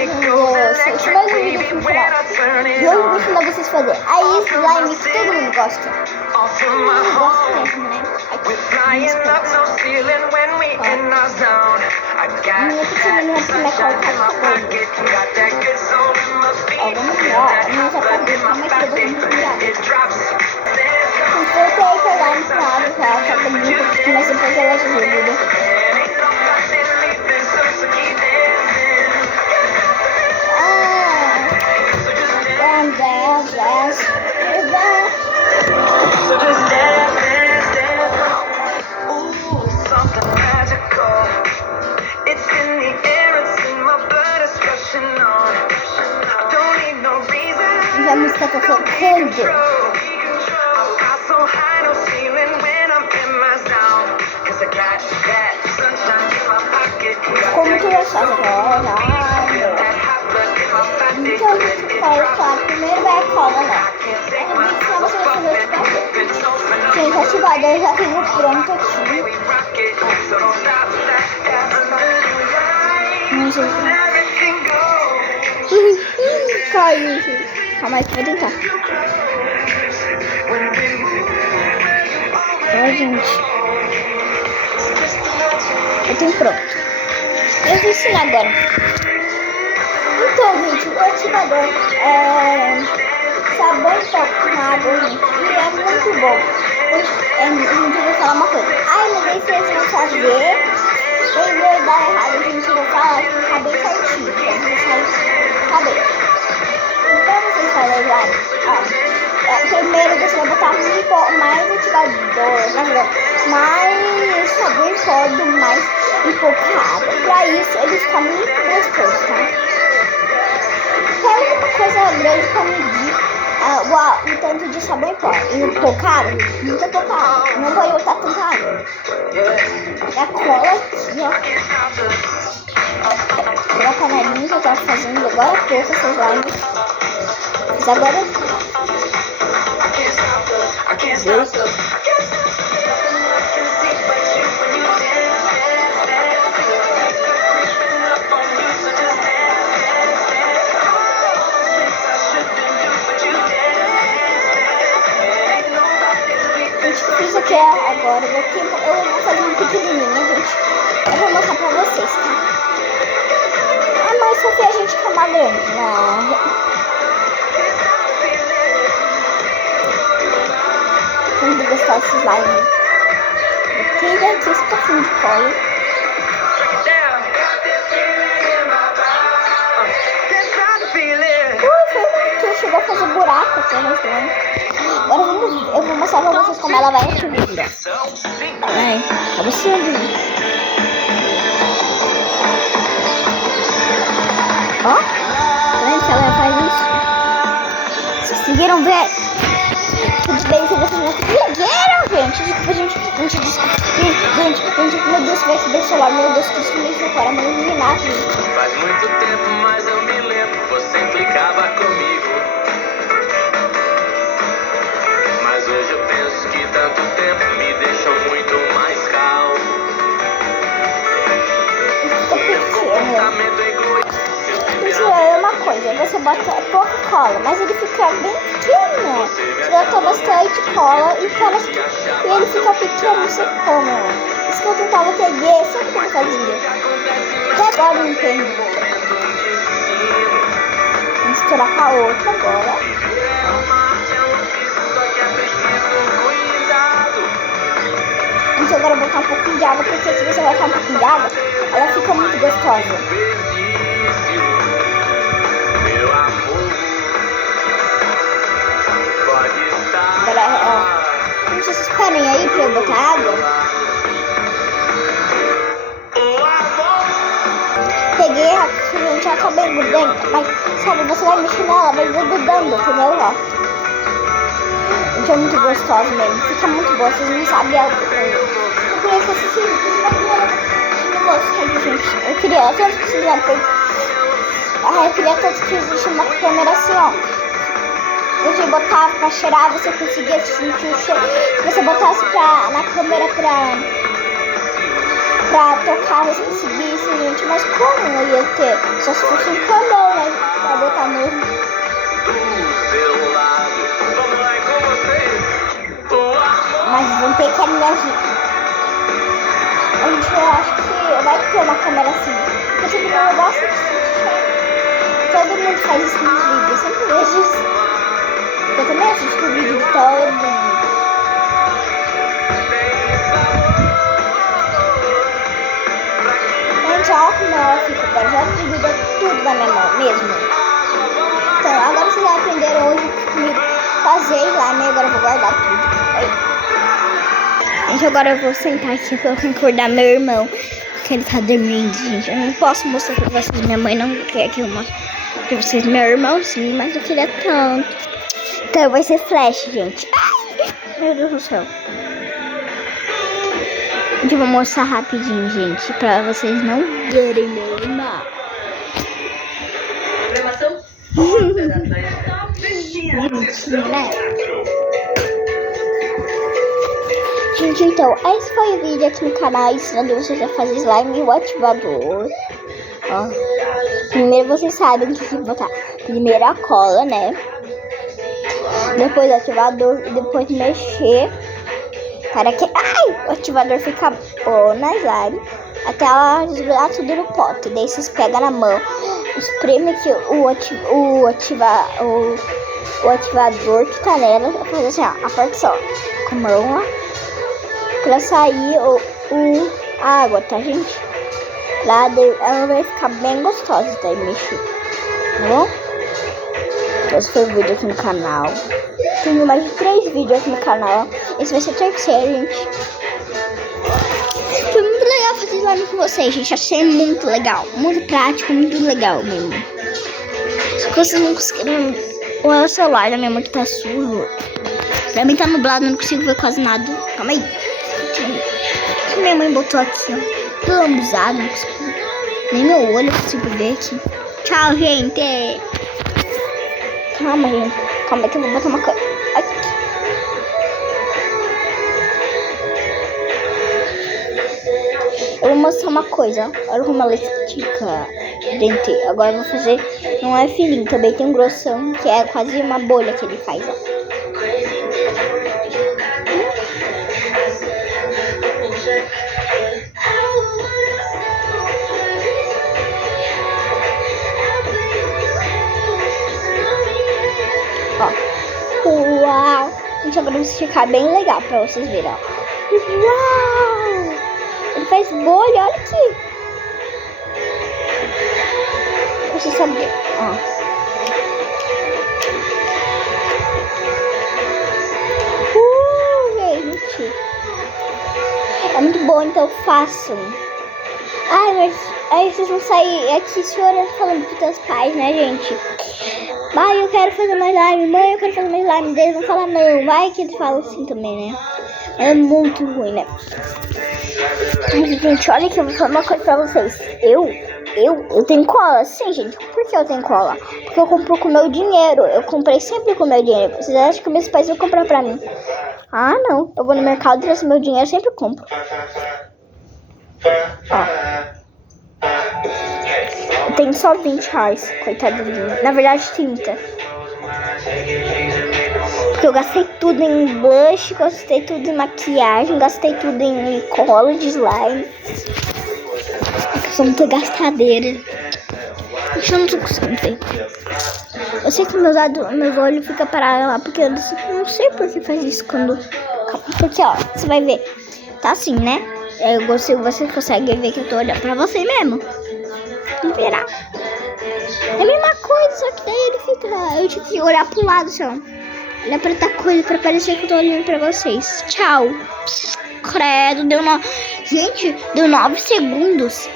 Isso mais um vídeo pro final. E hoje eu vou ensinar vocês a fazer a slime que todo mundo gosta. Todo mundo gosta mesmo, né? Aqui, minha pequena minha prima colocar no fogo. Ó, vamos lá. A minha já tá bem, mas depois vamos virar. Eu tenho que pegar no final já, tá bem, mas depois ela ajuda. So just dance, ooh, something magical. It's in the air, it's in my blood, it's rushing on. I don't need no reason. E a música tá tocando. I fly so high, no ceiling when I'm in my zone. 'Cause I got that sunshine in my pocket. Ficou muito gostosa agora. Então a gente coloca, primeiro vai a cola, né? Senão você vai fazer outro papel. Gente, ativado, eu já tenho pronto aqui. Caiu, gente. Calma aí que vai tentar. Ó, gente. Eu tenho pronto. Eu vou ensinar agora. Então, gente, o ativador é sabão em pó com água, gente, e é muito bom. A gente vai falar uma coisa. Ai, mas aí vocês vão fazer, e vai dar errado, a gente vai falar que tá bem certinho, pra vocês saberem. Então, vocês fazem primeiro você vai botar muito pó, mais ativador, na verdade, mais sabão em pó, mais um pouco água. Pra isso, ele fica muito gostoso, tá? É uma coisa grande para medir o tanto de sabão em pó. E pouca água, muita pouca água. Não pode botar tanta água. E a cola aqui, ó. A panelinha que eu tava fazendo agora há pouco, essa slime. Fiz agora. Fiz aqui agora, eu vou fazer uma pequenininha, gente. Eu vou mostrar pra vocês, tá? É mais fácil a gente ficar grande, né? Muito gostoso esse slime. Eu tenho aqui esse pouquinho de cola. Foi muito, chegou a fazer buraco aqui no slime. Agora eu vou mostrar pra vocês como ela vai subir. Ai, tá mostrando. Ó, tá vendo que ela faz isso? Vocês conseguiram ver? Tudo bem, se vocês não conseguiram, gente. Desculpa, gente, meu Deus, vai subir o celular, meu Deus, que isso me fora, mas não me mata, gente. Faz muito tempo, mas eu me lembro, você implicava comigo. Hoje eu penso que tanto tempo me deixou muito mais calmo. Meu comportamento egoísta. Isso é uma coisa, você bota pouca cola, mas ele fica bem pequeno. Você bota bastante cola e ele fica pequeno, você come. Isso que eu tentava entender, sempre que eu fazia. Até agora eu não entendo. Vou misturar com a outra agora. Agora eu vou botar um pouquinho de água, porque se você botar um pouquinho de água, ela fica muito gostosa. Agora, não sei se vocês esperem aí pra eu botar água. Peguei a gente já acabei grudando, mas sabe, você vai mexer nela, vai grudando, entendeu? Ó. Gente, é muito gostoso mesmo, fica muito bom, vocês não sabem algo. Eu queria tanto que vocês já fez. Eu queria tanto que existe uma câmera assim, ó. Você botava pra cheirar, você conseguia sentir o cheiro. Se você botasse na câmera pra pra tocar, você conseguisse, gente. Mas como eu ia ter? Só se fosse um canal, né? Pra botar no... Do seu lado. Vamos lá com vocês. O amor. Mas vão ter câmeras. A gente, eu acho que vai ter uma câmera assim. Porque tipo, eu gosto de assistir. Todo mundo faz isso nos vídeos. Eu sempre vejo isso. Eu também assisto o vídeo de todo mundo. Gente, olha como ela fica agora. Já dividiu tudo da minha mão mesmo. Então, agora vocês já aprenderam hoje comigo fazer slime. Agora eu vou guardar tudo. Aí. Gente, agora eu vou sentar aqui pra acordar meu irmão. Porque ele tá dormindo, gente. Eu não posso mostrar pra vocês. Minha mãe não quer que eu mostre pra vocês. Meu irmão sim, mas eu queria tanto. Então vai ser flash, gente. Ai, meu Deus do céu. Eu vou mostrar rapidinho, gente. Pra vocês não verem meu irmão. Mentira. Gente, então, esse foi o vídeo aqui no canal ensinando vocês a fazer slime e o ativador. Ó. Primeiro vocês sabem que tem que botar primeiro a cola, né? Depois o ativador e depois mexer para que o ativador fica bom na slime. Até ela desgrudar tudo no pote. Daí vocês pegam na mão, espreme aqui o ativador que tá nela. Faz assim, ó, aperta só com a mão, ó. Pra sair a água, tá, gente? Lá ela vai ficar bem gostosa daí mexer, tá bom? Esse foi o vídeo aqui no canal. Tenho mais de 3 vídeos aqui no canal. Esse vai ser o terceiro, gente. Foi muito legal fazer slime com vocês, gente. Achei muito legal. Muito prático, muito legal mesmo. Só que vocês não conseguiram... O celular da minha mãe que tá sujo. Pra mim tá nublado, eu não consigo ver quase nada. Calma aí. Minha mãe botou aqui, ó. Tudo lambuzado, não consigo. Nem meu olho eu consigo ver aqui. Tchau, gente. Calma, gente. Calma aí que eu vou botar uma coisa. Aqui. Eu vou mostrar uma coisa. Olha como ela estica dente. Agora eu vou fazer. Não é fininho, também tem um grossão, que é quase uma bolha que ele faz, ó. Uau! Gente, agora vai ficar bem legal pra vocês verem, ó. Uau! Ele faz bolha, olha aqui. Você sabe, ó. Gente. É muito bom, então façam. Ai, mas aí vocês vão sair aqui chorando, falando pros seus pais, né, gente? Pai, eu quero fazer mais slime. Mãe, eu quero fazer mais slime. Eles vão falar não. Vai que eles falam assim também, né? É muito ruim, né? Mas, gente, olha aqui, eu vou falar uma coisa pra vocês. Eu tenho cola. Sim, gente. Por que eu tenho cola? Porque eu compro com o meu dinheiro. Eu comprei sempre com o meu dinheiro. Vocês acham que meus pais vão comprar pra mim? Ah, não. Eu vou no mercado, trouxe meu dinheiro, sempre compro. Ó. Tem só 20 reais, coitadinho. Na verdade, 30. Porque eu gastei tudo em blush, gastei tudo em maquiagem, gastei tudo em cola de slime. Eu sou muito gastadeira. Eu não tô conseguindo ver. Eu sei que meus olhos ficam parados lá, porque eu não sei por que faz isso quando... Porque, ó, você vai ver. Tá assim, né? Você consegue ver que eu tô olhando pra você mesmo. Verá. É a mesma coisa, só que daí ele fica... Eu tive que olhar pro lado, só. Olhar pra outra coisa, pra parecer que eu tô olhando pra vocês. Tchau. Credo, deu 9... Gente, deu 9 segundos.